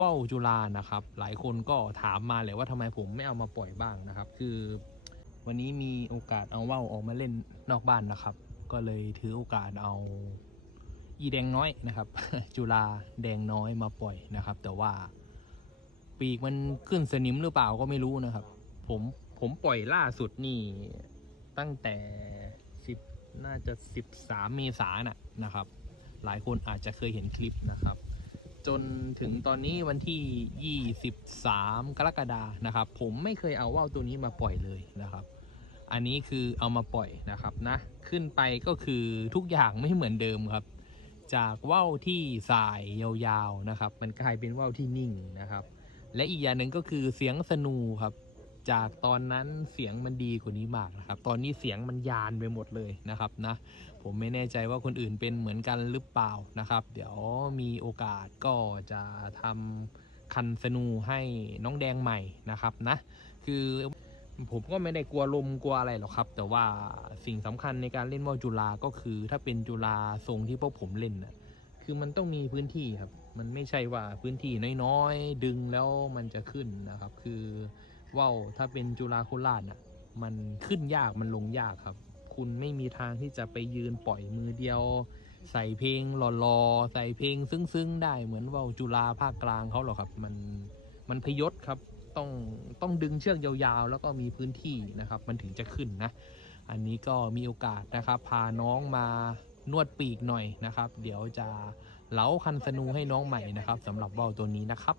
ว่าวจุฬานะครับ หลายคนก็ถามมาเลยว่าทำไมผมไม่เอามาปล่อยบ้างนะครับ คือวันนี้มีโอกาสเอาว่าวออกมาเล่นนอกบ้านนะครับ ก็เลยถือโอกาสเอาอีแดงน้อยนะครับ จุฬาแดงน้อยมาปล่อยนะครับ แต่ว่าปีกมันขึ้นสนิมหรือเปล่าก็ไม่รู้นะครับ ผมผมปล่อยล่าสุดนี่ตั้งแต่สิบน่าจะสิบสามเมษายนน่ะนะครับ หลายคนอาจจะเคยเห็นคลิปนะครับ จนถึงตอนนี้วันที่ 23 กรกฎานะครับ ผมไม่เคยเอาว่าวตัวนี้มาปล่อยเลยนะครับ อันนี้คือเอามาปล่อยนะครับนะ ขึ้นไปก็คือทุกอย่างไม่เหมือนเดิมครับ จากว่าวที่สายยาวๆนะครับ มันกลายเป็นว่าวที่นิ่งนะครับ และอีกอย่างหนึ่งก็คือเสียงสนูครับ จากตอนนั้นเสียงมันดีกว่านี้มากนะครับ ตอนนี้เสียงมันยานไปหมดเลยนะครับนะ ผมไม่แน่ใจว่าคนอื่นเป็นเหมือนกันหรือเปล่านะครับ เดี๋ยวมีโอกาสก็จะทำคันสนูให้น้องแดงใหม่นะครับนะ คือผมก็ไม่ได้กลัวลมกลัวอะไรหรอกครับ แต่ว่าสิ่งสำคัญในการเล่นว่าวจุฬาก็คือ ถ้าเป็นจุฬาทรงที่พวกผมเล่นน่ะคือมันต้องมีพื้นที่ครับ มันไม่ใช่ว่าพื้นที่น้อยๆ ดึงแล้วมันจะขึ้นนะครับ คือ ว่าวถ้าเป็นจุฬาโคราชน่ะ มันขึ้นยากมันลงยากครับ คุณไม่มีทางที่จะไปยืนปล่อยมือเดียว ใส่เพลงหล่อๆใส่เพลงซึ้งๆ ได้เหมือนว่าวจุฬาภาคกลางเขาหรอกครับ มันมันพยศครับต้องต้องดึงเชือกยาวๆ แล้วก็มีพื้นที่นะครับ มันถึงจะขึ้นนะ อันนี้ก็มีโอกาสนะครับ พาน้องมานวดปีกหน่อยนะครับ เดี๋ยวจะเหลาคันสนูให้น้องใหม่นะครับสำหรับว่าวตัวนี้นะครับ